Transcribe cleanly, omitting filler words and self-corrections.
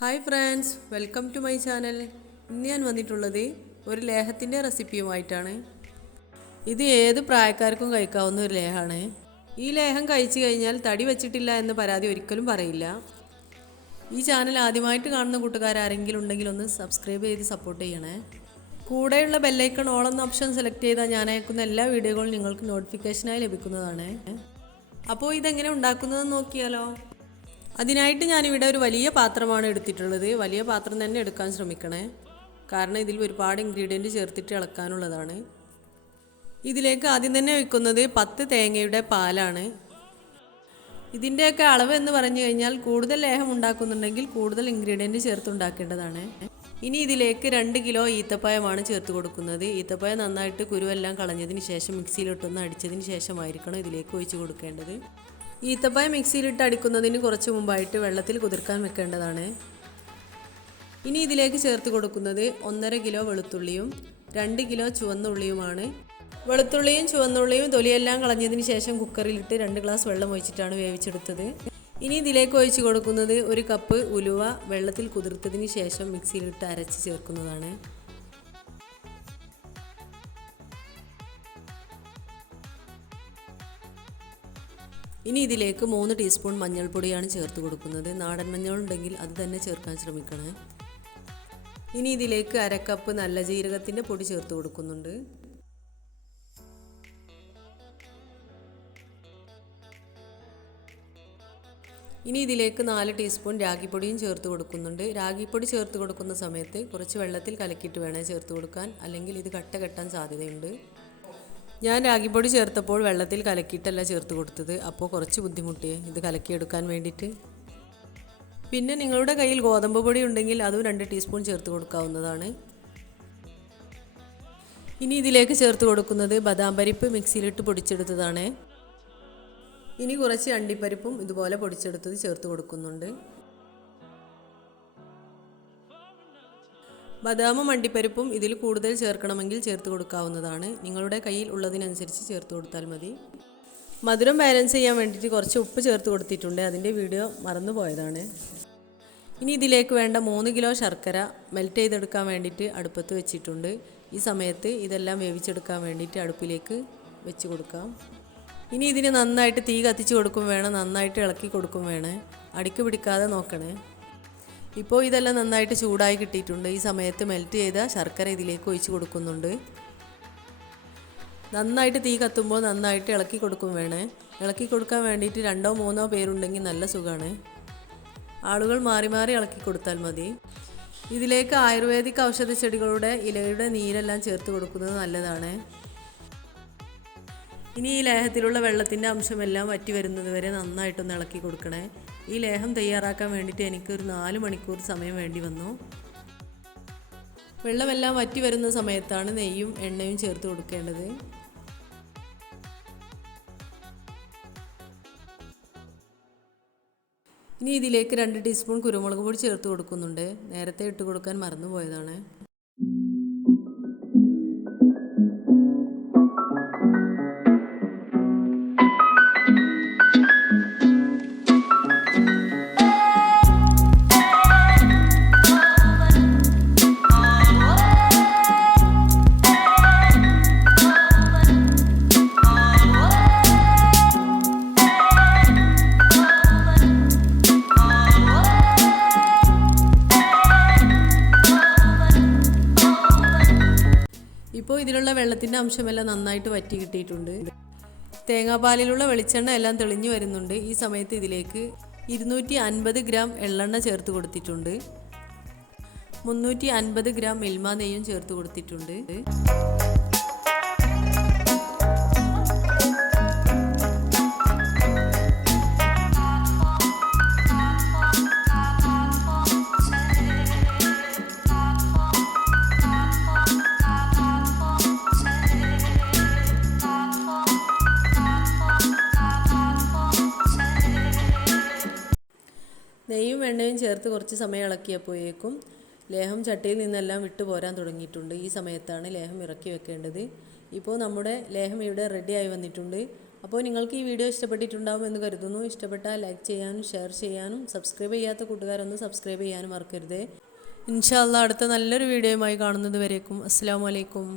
Hi friends, welcome to my channel. ഇന്ന് ഞാൻ വന്നിട്ടുള്ളത് ഒരു ലേഹത്തിൻ്റെ റെസിപ്പിയുമായിട്ടാണ്. ഇത് ഏത് പ്രായക്കാർക്കും കഴിക്കാവുന്ന ഒരു ലേഹമാണ്. ഈ ലേഹം കഴിച്ചു കഴിഞ്ഞാൽ തടി വെച്ചിട്ടില്ല എന്ന് പരാതി ഒരിക്കലും പറയില്ല. ഈ ചാനൽ ആദ്യമായിട്ട് കാണുന്ന കൂട്ടുകാരെങ്കിലും ഉണ്ടെങ്കിൽ ഒന്ന് സബ്സ്ക്രൈബ് ചെയ്ത് സപ്പോർട്ട് ചെയ്യണേ. കൂടെയുള്ള ബെല്ലൈക്കൺ ഓൾ എന്ന ഓപ്ഷൻ സെലക്ട് ചെയ്താൽ ഞാൻ അയക്കുന്ന എല്ലാ വീഡിയോകളും നിങ്ങൾക്ക് നോട്ടിഫിക്കേഷനായി ലഭിക്കുന്നതാണ്. അപ്പോൾ ഇതെങ്ങനെ ഉണ്ടാക്കുന്നതെന്ന് നോക്കിയാലോ. അതിനായിട്ട് ഞാനിവിടെ ഒരു വലിയ പാത്രമാണ് എടുത്തിട്ടുള്ളത്. വലിയ പാത്രം തന്നെ എടുക്കാൻ ശ്രമിക്കണേ, കാരണം ഇതിൽ ഒരുപാട് ഇൻഗ്രീഡിയൻറ്റ് ചേർത്തിട്ട് ഇളക്കാനുള്ളതാണ്. ഇതിലേക്ക് ആദ്യം തന്നെ ഒഴിക്കുന്നത് 10 തേങ്ങയുടെ പാലാണ്. ഇതിൻ്റെയൊക്കെ അളവ് എന്ന് പറഞ്ഞു കഴിഞ്ഞാൽ കൂടുതൽ ലേഹം ഉണ്ടാക്കുന്നുണ്ടെങ്കിൽ കൂടുതൽ ഇൻഗ്രീഡിയൻറ്റ് ചേർത്തുണ്ടാക്കേണ്ടതാണ്. ഇനി ഇതിലേക്ക് 2 കിലോ ഈത്തപ്പഴമാണ് ചേർത്ത് കൊടുക്കുന്നത്. ഈത്തപ്പഴം നന്നായിട്ട് കുരുവെല്ലാം കളഞ്ഞതിന് ശേഷം മിക്സിയിലിട്ടൊന്ന് അടിച്ചതിന് ശേഷമായിരിക്കണം ഇതിലേക്ക് ഒഴിച്ച് കൊടുക്കേണ്ടത്. ഈത്തപ്പഴം മിക്സിയിലിട്ട് അടിക്കുന്നതിന് കുറച്ച് മുമ്പായിട്ട് വെള്ളത്തിൽ കുതിർക്കാൻ വെക്കേണ്ടതാണ്. ഇനി ഇതിലേക്ക് ചേർത്ത് കൊടുക്കുന്നത് 1.5 കിലോ വെളുത്തുള്ളിയും 2 കിലോ ചുവന്ന ഉള്ളിയുമാണ്. വെളുത്തുള്ളിയും ചുവന്നുള്ളിയും തൊലിയെല്ലാം കളഞ്ഞതിന് ശേഷം കുക്കറിലിട്ട് 2 ഗ്ലാസ് വെള്ളം ഒഴിച്ചിട്ടാണ് വേവിച്ചെടുത്തത്. ഇനി ഇതിലേക്ക് ഒഴിച്ച് കൊടുക്കുന്നത് 1 കപ്പ് ഉലുവ വെള്ളത്തിൽ കുതിർത്തതിന് ശേഷം മിക്സിയിലിട്ട് അരച്ച് ചേർക്കുന്നതാണ്. ഇനി ഇതിലേക്ക് 3 ടീസ്പൂൺ മഞ്ഞൾപ്പൊടിയാണ് ചേർത്ത് കൊടുക്കുന്നത്. നാടൻ മഞ്ഞൾ ഉണ്ടെങ്കിൽ അത് തന്നെ ചേർക്കാൻ ശ്രമിക്കണേ. ഇനി ഇതിലേക്ക് 1/2 കപ്പ് നല്ല ജീരകത്തിൻ്റെ പൊടി ചേർത്ത് കൊടുക്കുന്നുണ്ട്. ഇനി ഇതിലേക്ക് 4 ടീസ്പൂൺ രാഗിപ്പൊടിയും ചേർത്ത് കൊടുക്കുന്നുണ്ട്. രാഗിപ്പൊടി ചേർത്ത് കൊടുക്കുന്ന സമയത്ത് കുറച്ച് വെള്ളത്തിൽ കലക്കിയിട്ട് വേണേൽ ചേർത്ത് കൊടുക്കാൻ, അല്ലെങ്കിൽ ഇത് കട്ട കെട്ടാൻ സാധ്യതയുണ്ട്. ഞാൻ രാഗിപ്പൊടി ചേർത്തപ്പോൾ വെള്ളത്തിൽ കലക്കിയിട്ടല്ല ചേർത്ത് കൊടുത്തത്, അപ്പോൾ കുറച്ച് ബുദ്ധിമുട്ടിയേ ഇത് കലക്കിയെടുക്കാൻ വേണ്ടിയിട്ട്. പിന്നെ നിങ്ങളുടെ കയ്യിൽ ഗോതമ്പ് പൊടി ഉണ്ടെങ്കിൽ അതും 2 ടീസ്പൂൺ ചേർത്ത് കൊടുക്കാവുന്നതാണ്. ഇനി ഇതിലേക്ക് ചേർത്ത് കൊടുക്കുന്നത് ബദാം പരിപ്പ് മിക്സിയിലിട്ട് പൊടിച്ചെടുത്തതാണ്. ഇനി കുറച്ച് അണ്ടിപ്പരിപ്പും ഇതുപോലെ പൊടിച്ചെടുത്തത് ചേർത്ത് കൊടുക്കുന്നുണ്ട്. ബദാമും അണ്ടിപ്പരിപ്പും ഇതിൽ കൂടുതൽ ചേർക്കണമെങ്കിൽ ചേർത്ത് കൊടുക്കാവുന്നതാണ്. നിങ്ങളുടെ കയ്യിൽ ഉള്ളതിനനുസരിച്ച് ചേർത്ത് കൊടുത്താൽ മതി. മധുരം ബാലൻസ് ചെയ്യാൻ വേണ്ടിയിട്ട് കുറച്ച് ഉപ്പ് ചേർത്ത് കൊടുത്തിട്ടുണ്ട്. അതിൻ്റെ വീഡിയോ മറന്നു പോയതാണ്. ഇനി ഇതിലേക്ക് വേണ്ട 3 കിലോ ശർക്കര മെൽറ്റ് ചെയ്തെടുക്കാൻ വേണ്ടിയിട്ട് അടുപ്പത്ത് വെച്ചിട്ടുണ്ട്. ഈ സമയത്ത് ഇതെല്ലാം വേവിച്ചെടുക്കാൻ വേണ്ടിയിട്ട് അടുപ്പിലേക്ക് വെച്ച് കൊടുക്കാം. ഇനി ഇതിന് നന്നായിട്ട് തീ കത്തിച്ച് കൊടുക്കും വേണം, നന്നായിട്ട് ഇളക്കി കൊടുക്കും വേണേ, അടിക്ക് പിടിക്കാതെ നോക്കണേ. ഇപ്പോൾ ഇതെല്ലാം നന്നായിട്ട് ചൂടായി കിട്ടിയിട്ടുണ്ട്. ഈ സമയത്ത് മെൽറ്റ് ചെയ്ത ശർക്കര ഇതിലേക്ക് ഒഴിച്ച് കൊടുക്കുന്നുണ്ട്. നന്നായിട്ട് തീ കത്തുമ്പോൾ നന്നായിട്ട് ഇളക്കി കൊടുക്കും വേണേ. ഇളക്കി കൊടുക്കാൻ വേണ്ടിയിട്ട് 2 or 3 പേരുണ്ടെങ്കിൽ നല്ല സുഖമാണ്. ആളുകൾ മാറി മാറി ഇളക്കി കൊടുത്താൽ മതി. ഇതിലേക്ക് ആയുർവേദിക് ഔഷധ ചെടികളുടെ ഇലയുടെ നീരെല്ലാം ചേർത്ത് കൊടുക്കുന്നത് നല്ലതാണ്. ഇനി ഈ ലേഹത്തിലുള്ള വെള്ളത്തിൻ്റെ അംശമെല്ലാം വറ്റി വരുന്നത് വരെ നന്നായിട്ടൊന്ന് ഇളക്കി കൊടുക്കണേ. ഈ ലേഹം തയ്യാറാക്കാൻ വേണ്ടിയിട്ട് എനിക്ക് ഒരു 4 മണിക്കൂർ സമയം വേണ്ടി വന്നു. വെള്ളമെല്ലാം വറ്റി വരുന്ന സമയത്താണ് നെയ്യും എണ്ണയും ചേർത്ത് കൊടുക്കേണ്ടത്. ഇനി ഇതിലേക്ക് 2 ടീസ്പൂൺ കുരുമുളക് പൊടി ചേർത്ത് കൊടുക്കുന്നുണ്ട്. നേരത്തെ ഇട്ട് കൊടുക്കാൻ മറന്നുപോയതാണ്. ഇപ്പോൾ ഇതിലുള്ള വെള്ളത്തിൻ്റെ അംശമെല്ലാം നന്നായിട്ട് വറ്റി കിട്ടിയിട്ടുണ്ട്. തേങ്ങാപ്പാലിലുള്ള വെളിച്ചെണ്ണ എല്ലാം തെളിഞ്ഞു വരുന്നുണ്ട്. ഈ സമയത്ത് ഇതിലേക്ക് 250 ഗ്രാം എള്ളെണ്ണ ചേർത്ത് കൊടുത്തിട്ടുണ്ട്. 350 ഗ്രാം മിൽമ നെയ്യും ചേർത്ത് കൊടുത്തിട്ടുണ്ട്. നെയ്യും എണ്ണയും ചേർത്ത് കുറച്ച് സമയം ഇളക്കിയപ്പോഴേക്കും ലേഹം ചട്ടിയിൽ നിന്നെല്ലാം വിട്ടു പോരാൻ തുടങ്ങിയിട്ടുണ്ട്. ഈ സമയത്താണ് ലേഹം ഇറക്കി വെക്കേണ്ടത്. ഇപ്പോൾ നമ്മുടെ ലേഹം ഇവിടെ റെഡിയായി വന്നിട്ടുണ്ട്. അപ്പോൾ നിങ്ങൾക്ക് ഈ വീഡിയോ ഇഷ്ടപ്പെട്ടിട്ടുണ്ടാവും എന്ന് കരുതുന്നു. ഇഷ്ടപ്പെട്ടാൽ ലൈക്ക് ചെയ്യാനും ഷെയർ ചെയ്യാനും സബ്സ്ക്രൈബ് ചെയ്യാത്ത കൂട്ടുകാരൊന്ന് സബ്സ്ക്രൈബ് ചെയ്യാനും മറക്കരുതേ. ഇൻഷാ അല്ലാഹ് അടുത്ത നല്ലൊരു വീഡിയോയുമായി കാണുന്നത് വരേക്കും അസ്സലാമു അലൈക്കും.